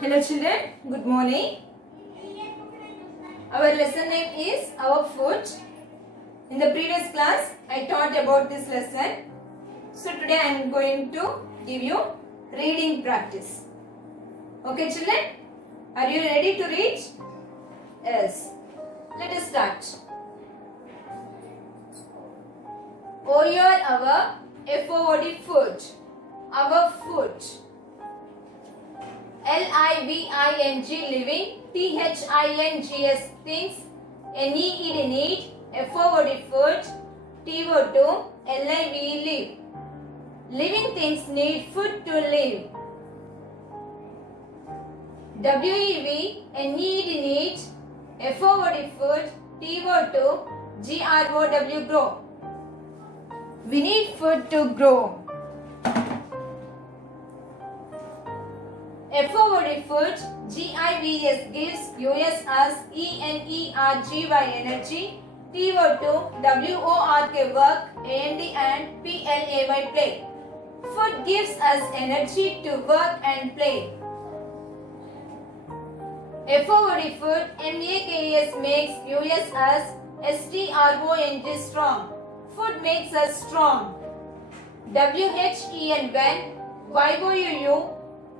Hello children, good morning. Our lesson name is Our Food. In the previous class, I taught about this lesson. So today I am going to give you reading practice. Okay children, are you ready to read? Yes. Let us start. Oh, you are our FOD food. Our food. LIVING living, THINGS things, NEED need, FOD food, TO2 LIV live. Living things need food to live. WEV NEED need, FOD food, TO2 GROW grow. We need food to grow. FOD food, GIVS gives US as ENERGY energy, TO2 WORK work, AND and PLAY play. Food gives us energy to work and play. FOD food, MAKS makes US as STRONG strong. Food makes us strong. WHEN when, YOUU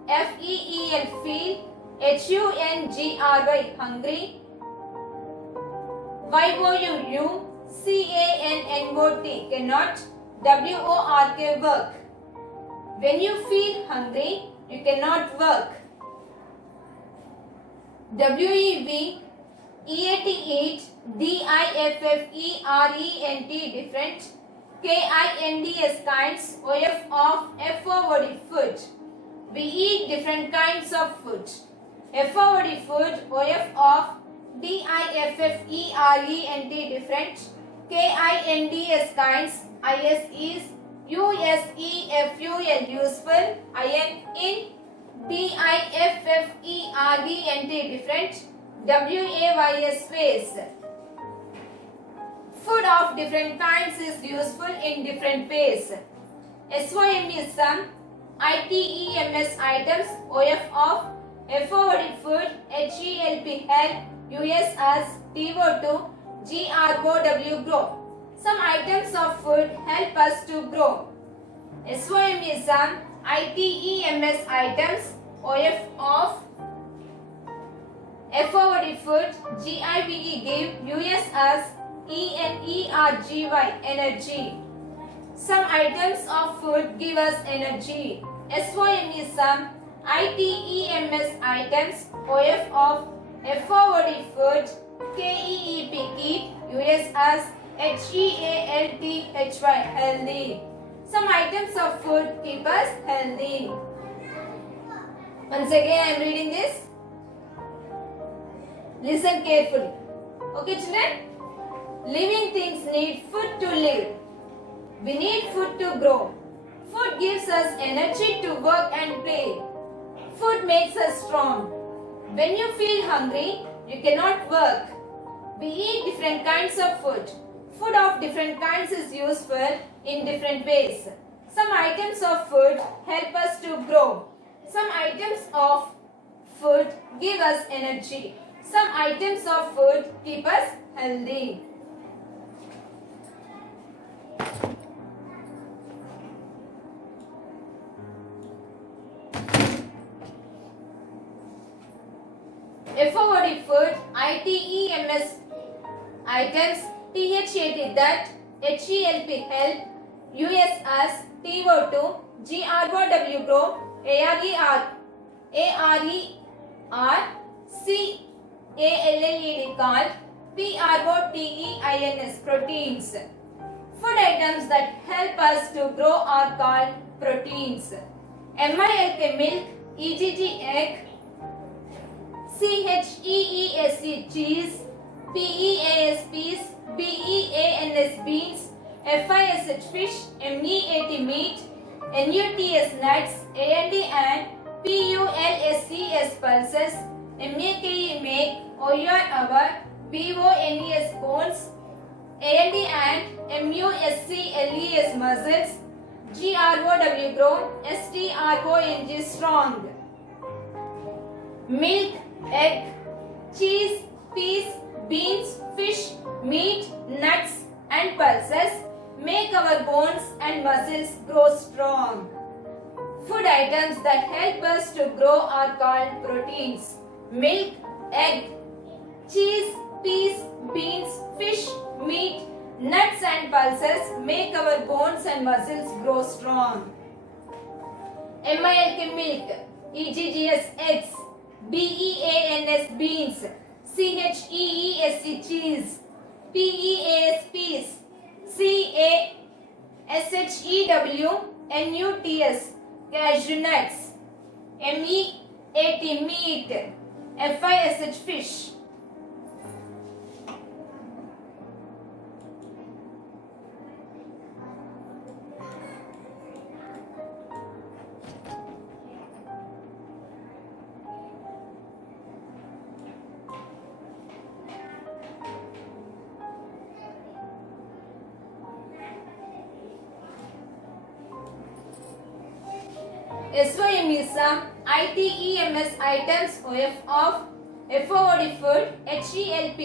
FEEL feel, HUNGRY hungry, YOUU CANNOT cannot, WORK work. When you feel hungry, you cannot work. WEV EAT eat, DIFFERENT different, KINDS kinds, OF of FOD food. We eat different kinds of food. FOD food, OF of DIFFERENT different, KINDS kinds, IS is USEFUL useful, IN in, DIFFERENT different, WAYS ways. Food of different kinds is useful in different ways. SOM is some, ITEMS items, OF of FOD food, HELP help, US as TO2 GROW grow. Some items of food help us to grow. SOM is some, ITEMS items, OF of FOD food, GIVE give, US as ENERGY energy. Some items of food give us energy. SOM is some, ITEMS items, OF of FOD food, KEEP keep, US as HEALTHY healthy. Some items of food keep us healthy. Once again I am reading this. Listen carefully. Okay children? Living things need food to live. We need food to grow. Food gives us energy to work and play. Food makes us strong. When you feel hungry, you cannot work. We eat different kinds of food. Food of different kinds is useful in different ways. Some items of food help us to grow. Some items of food give us energy. Some items of food keep us healthy. FOD food, ITEMS items, THAT that, HELP help, US as TO2 GROW grow, ARER CALLED called, PROTEINS proteins. Food items that help us to grow are called proteins. MILK milk, EGG egg, CHEESE cheese, PEAS peas, BEANS beans, FISH fish, MEAT meat, NUTS nuts, AND and PULSES pulses, MAKE make, OUR our, BONES bones, and MUSCLES muscles, GROW grow, STRONG strong. milk, egg, cheese, peas, beans, fish, meat, nuts and pulses make our bones and muscles grow strong. Food items that help us to grow are called proteins. Milk, egg, cheese, peas, beans, fish, meat, nuts and pulses make our bones and muscles grow strong. MILK milk, EGGS eggs, BEANS beans, CHEESE cheese, PEAS peas, CASHEW cashew nuts, MEAT meat, FISH fish. SOM is ITEMS items of FOOD food, HELP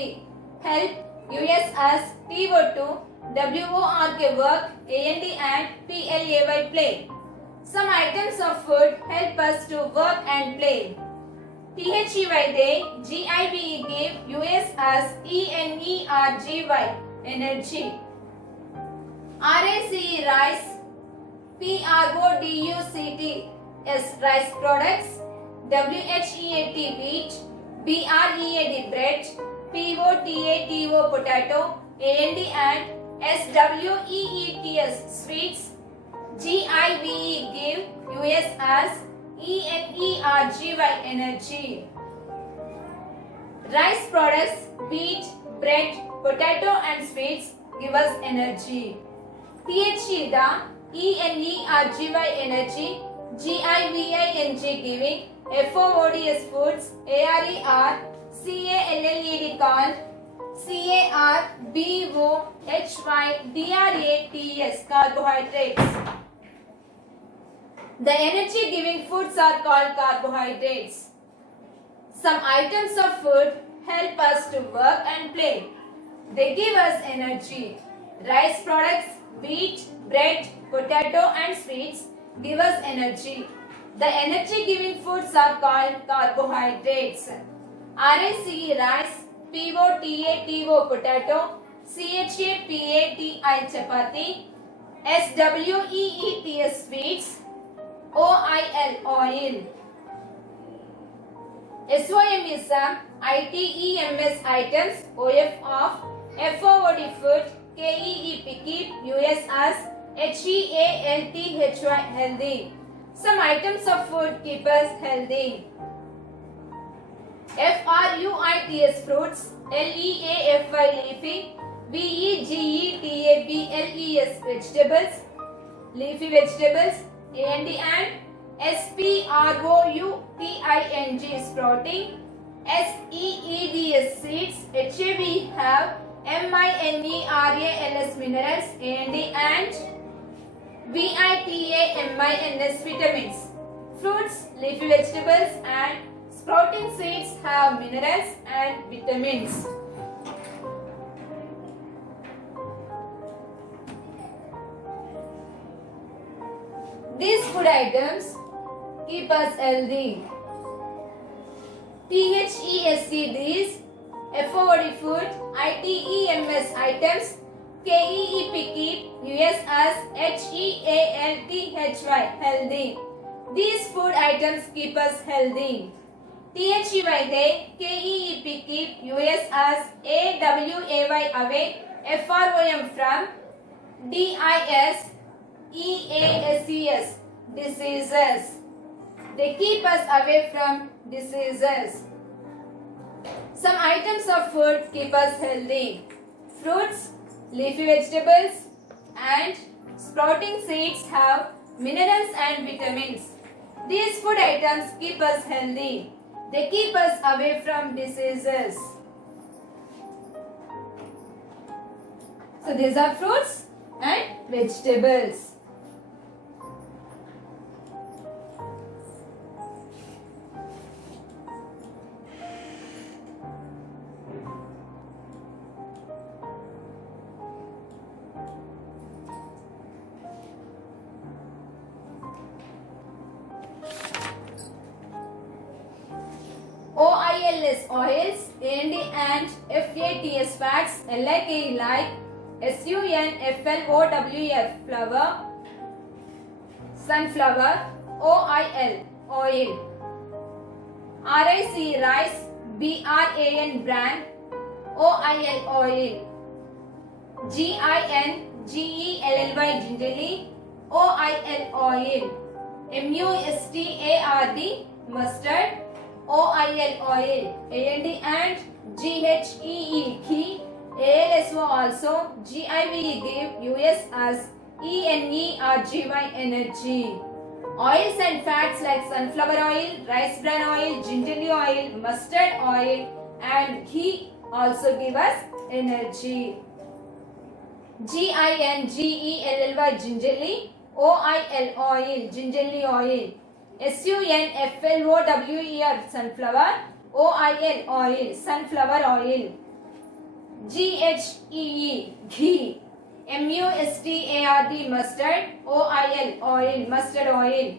help, US as TO2, WORK work, AND and PLAY play. Some items of food help us to work and play. THEY they, GIBE give, US as ENERGY energy. RACE rice, PRODUCT is rice products, WHEAT wheat, BREAD bread, POTATO potato, AND and SWEETS sweets, GIVE give, US as ENERGY energy. Rice products, wheat, bread, potato and sweets give us energy. THE the ENERGY energy, GIVING giving, FOODS foods, ARER, CALLED called, CARBOHYDRATS carbohydrates. The energy giving foods are called carbohydrates. Some items of food help us to work and play. They give us energy. Rice products, wheat, bread, potato and sweets give us energy. The energy giving foods are called carbohydrates. RACE rice, POTATO potato, CHAPATI chapati, SWEETS sweets, OIL oil. SOM is ITEMS items of FOOD food, KEEP keep, US as HEALTHY healthy. Some items of food keep us healthy. FRUITS fruits, LEAFY leafy, VEGETABLES vegetables, leafy vegetables, and SPROUTING sprouting, SEEDS seeds, HAV have MINERALS minerals, and VITAMINS vitamins. Fruits, leafy vegetables and sprouting seeds have minerals and vitamins. These food items keep us healthy. THESC these, FOOD food, ITEMS items, KEEP keep, US as HEALTHY healthy. These food items keep us healthy. THEY they, KEEP keep, US as AWAY away, FROM from, DISEASES diseases. They keep us away from diseases. Some items of food keep us healthy. Fruits, leafy vegetables and sprouting seeds have minerals and vitamins. These food items keep us healthy. They keep us away from diseases. So these are fruits and vegetables. OILS oils, AND and FATS fats, LIK like, SUNFLOWF flour, sunflower, OIL oil, RIC rice, BRAN brand, OIL oil, GINGELLY gingerly, OIL oil, MUSTARD mustard, OIL oil, AND and GHEE ghee, ALSO also, GIVE give US as ENERGY energy. Oils and fats like sunflower oil, rice bran oil, gingerly oil, mustard oil and ghee also give us energy. GINGELLY gingerly, OIL oil, gingerly oil, SUNFLOWER sunflower, OIL oil, sunflower oil, GHEE ghee, MUSTARD mustard, OIL oil, mustard oil,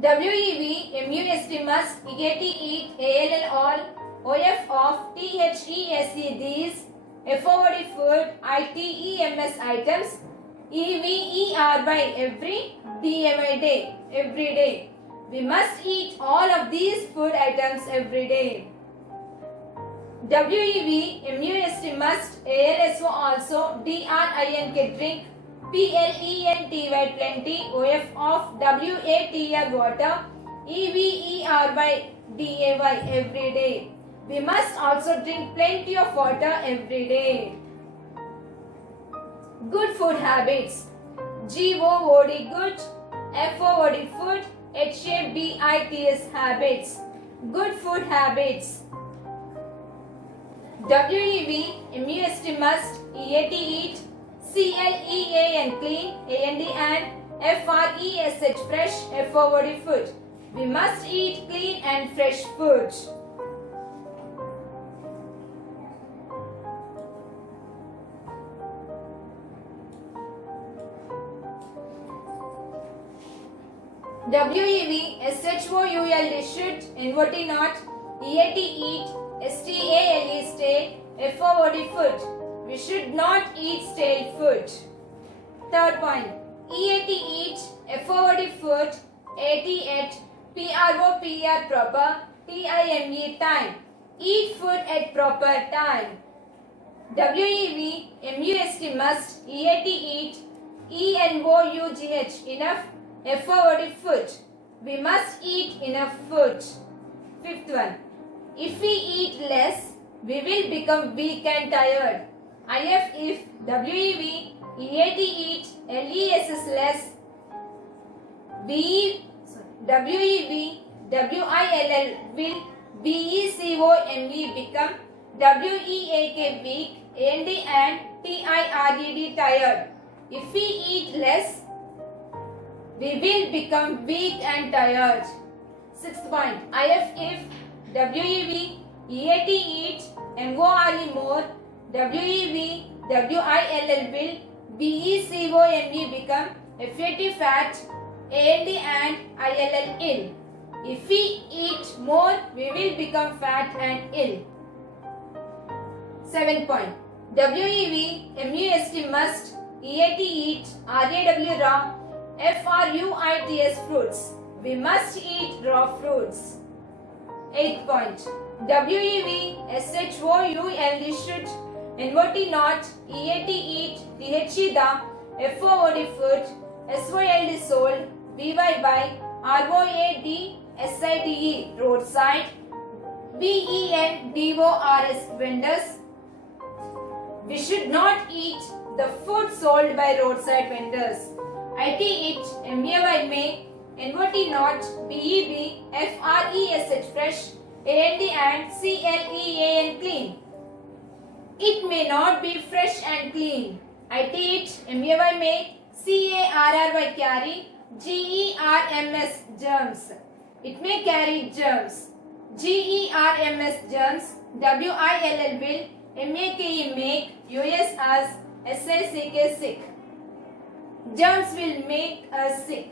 WEV MUST must, EAT eat, ALL all, OF of, THESE these, FOD food, ITEMS items, EVER by every, DMI day, every day. We must eat all of these food items every day. WEV MUST must, ALSO also, DRINK drink, PLENTY plenty, OF of, WATR water, EVER by DAY every day. We must also drink plenty of water every day. Good food habits. GOOD good, FOOD food, HABITS habits. Good food habits. WEV MUST must, EAT eat, CLEAN clean, AND FRESH fresh, FOOD food. We must eat clean and fresh food. WEV SHOULD should, NOT not, EAT eat, STALE stale, FOOD food. We should not eat stale food. Third point, EAT eat, FOOD food, AT at, PROPR proper, TIME time. Eat food at proper time. WEV MUST must, EAT eat, ENOUGH enough, FOOD food. We must eat enough food. Fifth one, if we eat less, we will become weak and tired. If WEV EAT eat, LESS less, WEV WILL will BECOME become WEAK weak, and TIRED tired. If we eat less, we will become weak and tired. Sixth point, if WEV EAT eat, MORE more, WEV WILL will BECOME become FAT fat, and ILL ill. If we eat more, we will become fat and ill. 7th point, WEV MUST must, EAT eat, RAW raw, FRUITS fruits. We must eat raw fruits. 8th point, WEV SHOULD should, NOT not, EAT eat, THE the, FOOD food, SOLD sold, BY by, ROAD SIDE roadside, VENDORS vendors. We should not eat the food sold by roadside vendors. IT eat, MAY may, NOT not, BEB, FRESH fresh, AND CLEAN clean. It may not be fresh and clean. IT eat, MAY may, CARRY carry, GERMS germs. It may carry germs. GERMS germs, WILL will, MAKE make, US as SICK sick. Germs will make us sick.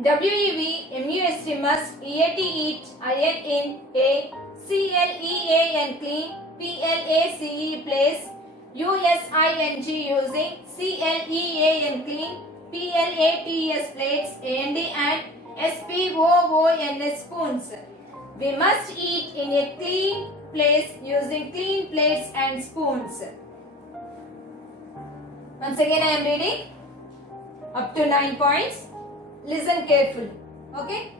WEV, must, EAT, eat, IN, in, A, CLEAN, clean, PLACE, place, USING, using, CLEAN, clean, PLATS, plates, and SPOON, spoons. We must eat in a clean place using clean plates and spoons. Once again I am reading up to 9 points. Listen carefully. Okay?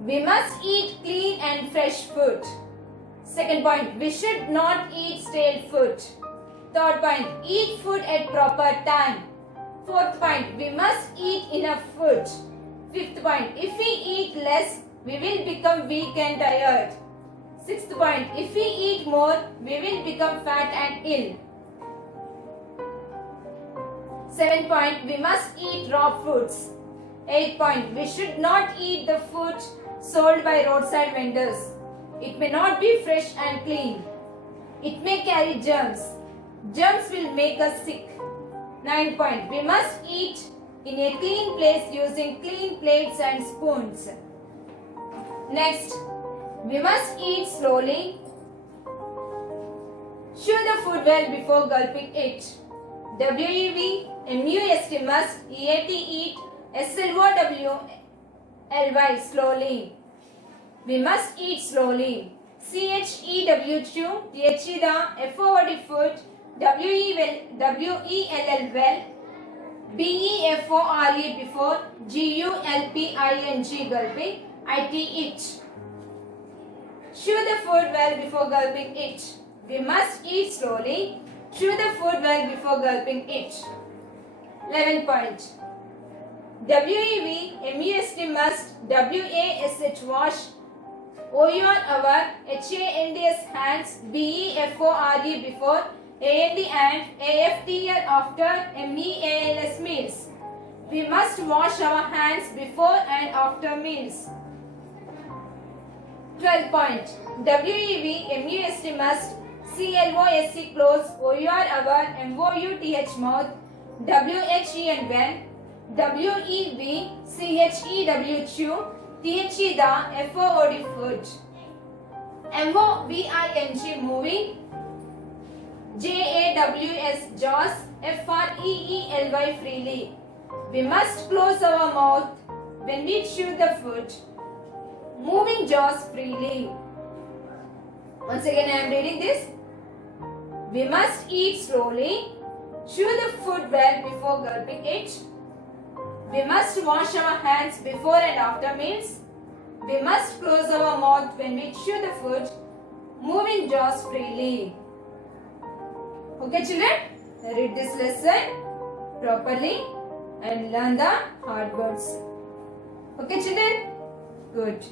We must eat clean and fresh food. Second point, we should not eat stale food. Third point, eat food at proper time. Fourth point, we must eat enough food. Fifth point, if we eat less, we will become weak and tired. Sixth point, if we eat more, we will become fat and ill. 7 point, we must eat raw foods. 8 point, we should not eat the food sold by roadside vendors. It may not be fresh and clean. It may carry germs. Germs will make us sick. 9 point, we must eat in a clean place using clean plates and spoons. Next, we must eat slowly. Chew the food well before gulping it. WEV, MUST, must, EAT, eat, SLOWLY, slowly. We must eat slowly. CHEW, chew, THE, the, FOD, food, WELL, well, BEFORE, before, GULPING, gulping, IT, it. Chew the food well before gulping it. We must eat slowly. Chew the food well before gulping it. 11 point. WEV, MUST, must, WASH, wash, OUR, our, HANDS, hands, BEFORE, before, AND, AFTL, after, MEALS, meals. We must wash our hands before and after meals. 12 point. WEV, MUST, must, CLOSE, close, OUR, our, MOUTH, mouth, WHEN, when, WEV, CHEW, chew, THE, the, FOD, food, MOVING, moving, JAWS, jaws, FREELY, freely. We must close our mouth when we chew the food, moving jaws freely. Once again I am reading this. We must eat slowly, chew the food well before gulping it. We must wash our hands before and after meals. We must close our mouth when we chew the food, moving jaws freely. Okay children, read this lesson properly and learn the hard words. Okay children, good.